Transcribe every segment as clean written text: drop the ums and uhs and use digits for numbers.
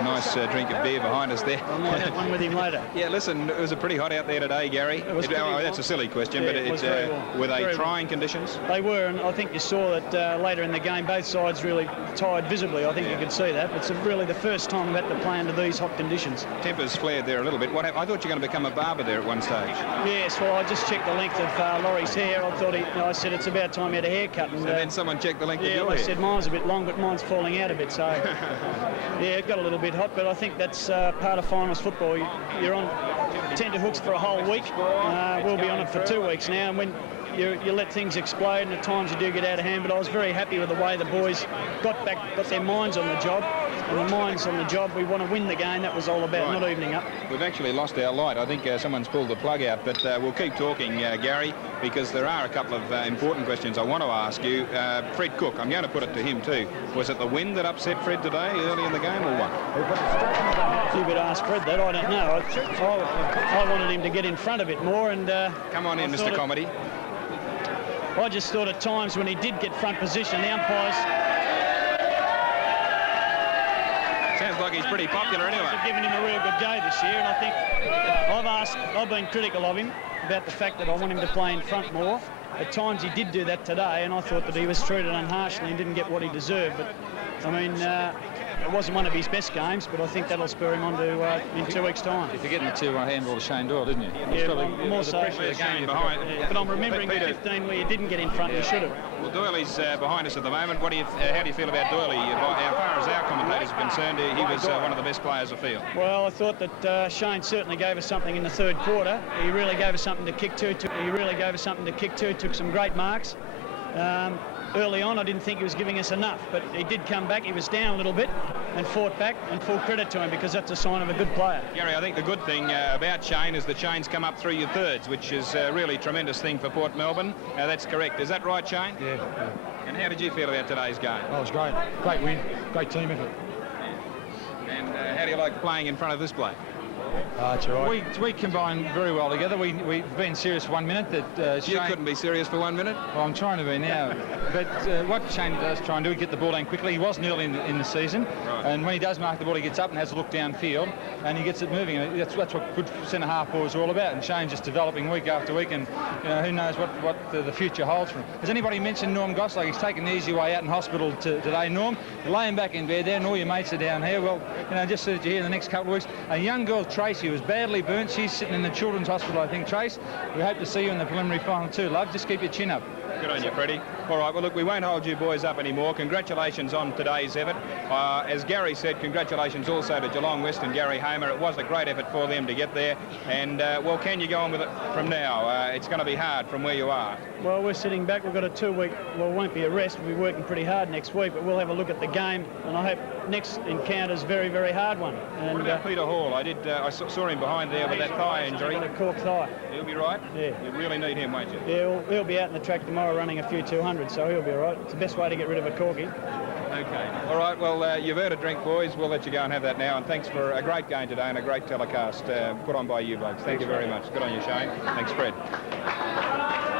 a nice drink of beer behind us there. I might have one with him later. Yeah, listen, it was pretty hot out there today, Gary. That's a silly question, yeah, but were they trying conditions? They were, and I think you saw that later in the game, both sides really tired visibly. I think you could see that. It's really the first time we've had to play under these hot conditions. Tempers flared there a little bit. What happened? I thought you were going to become a barber there at one stage. Yes, well, I just checked the length of Laurie's hair. I thought I said it's about time he had a haircut. And then someone checked the length of your hair. Yeah, they said mine's a bit long, but mine's falling out a bit. So, yeah, it got a little bit hot, but I think that's part of finals football. You're on tenterhooks for a whole week. We'll be on it for 2 weeks now, and when you let things explode, and at times you do get out of hand. But I was very happy with the way the boys got their minds on the job. And the minds on the job, we want to win the game. That was all about, not evening up. We've actually lost our light. I think someone's pulled the plug out, but we'll keep talking, Gary, because there are a couple of important questions I want to ask you. Fred Cook, I'm going to put it to him too. Was it the wind that upset Fred today early in the game, or what? You could ask Fred that. I don't know. I wanted him to get in front of it more. And come on in, Mr. Comedy. I just thought at times when he did get front position, the umpires... Sounds like he's pretty popular anyway. They've given him a real good go this year, and I think I've been critical of him about the fact that I want him to play in front more. At times he did do that today, and I thought that he was treated unharshly and didn't get what he deserved. But I mean, it wasn't one of his best games, but I think that'll spur him on to in 2 weeks' time. You're forgetting the 2-1 handball to Shane Doyle, didn't you? Yeah, more so. The game behind. Yeah, but I'm remembering the 15 where you didn't get in front, you should have. Well, Doyley's behind us at the moment. How do you feel about Doyley? As far as our commentators are concerned, he was one of the best players of the field. Well, I thought that Shane certainly gave us something in the third quarter. He really gave us something to kick to. Took some great marks. Early on, I didn't think he was giving us enough, but he did come back. He was down a little bit and fought back, and full credit to him because that's a sign of a good player. Gary, I think the good thing about Shane is that Shane's come up through your thirds, which is a really tremendous thing for Port Melbourne. That's correct. Is that right, Shane? Yeah. And how did you feel about today's game? Oh, it was great. Great win. Great team effort. And how do you like playing in front of this play? That's all right. We combine very well together. We've been serious for 1 minute. That you couldn't be serious for 1 minute? Well, I'm trying to be now. But what Shane does try and do is get the ball down quickly. He wasn't early in the season. Right. And when he does mark the ball, he gets up and has a look downfield, and he gets it moving. And that's what good centre-half boys are all about. And Shane's just developing week after week, and who knows what the future holds for him. Has anybody mentioned Norm Gosling? He's taken the easy way out in hospital today. Norm, you lay him back in bed there, and all your mates are down here. Well, just so that you hear in the next couple of weeks, a young girl, Tracy, who was badly burnt. She's sitting in the children's hospital, I think. Trace, we hope to see you in the preliminary final too, love. Just keep your chin up. Good on you, Freddie. All right, well, look, we won't hold you boys up anymore. Congratulations on today's effort. As Gary said, congratulations also to Geelong West and Gary Hamer. It was a great effort for them to get there. And, well, can you go on with it from now? It's going to be hard from where you are. Well, we're sitting back. We've got a 2 week, well, it won't be a rest. We'll be working pretty hard next week, but we'll have a look at the game. And I hope next encounter's a very, very hard one. And, what about Peter Hall? I saw him behind there with that thigh injury. He's got a cork thigh. He'll be right? Yeah. You really need him, won't you? Yeah, he'll be out in the track tomorrow running a few 200s, so he'll be all right. It's the best way to get rid of a corky. Okay. All right, well, you've earned a drink, boys. We'll let you go and have that now. And thanks for a great game today and a great telecast put on by you blokes. Thank you very much. Good on you, Shane. Thanks, Fred.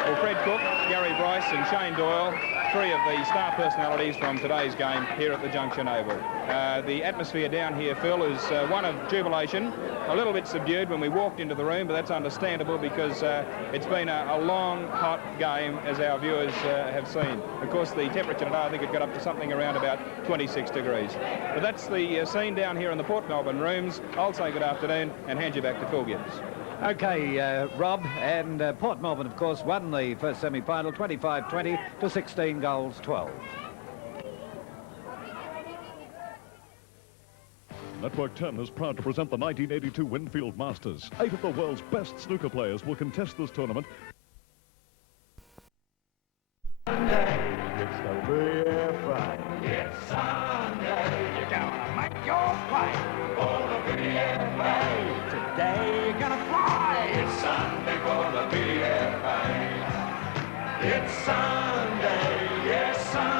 Well, Fred Cook, Gary Bryce and Shane Doyle, three of the star personalities from today's game here at the Junction Oval. The atmosphere down here, Phil, is one of jubilation. A little bit subdued when we walked into the room, but that's understandable because it's been a long, hot game, as our viewers have seen. Of course, the temperature today, I think it got up to something around about 26 degrees. But that's the scene down here in the Port Melbourne rooms. I'll say good afternoon and hand you back to Phil Gibbs. Okay, Rob, and Port Melbourne, of course, won the first semi-final 25-20 to 16 goals 12. Network 10 is proud to present the 1982 Winfield Masters. 8 of the world's best snooker players will contest this tournament. Sunday, it's the VFA. It's Sunday, you're gonna make your play for the VFA. Today you're gonna fly. It's Sunday for the VFA. It's Sunday, yes, Sunday.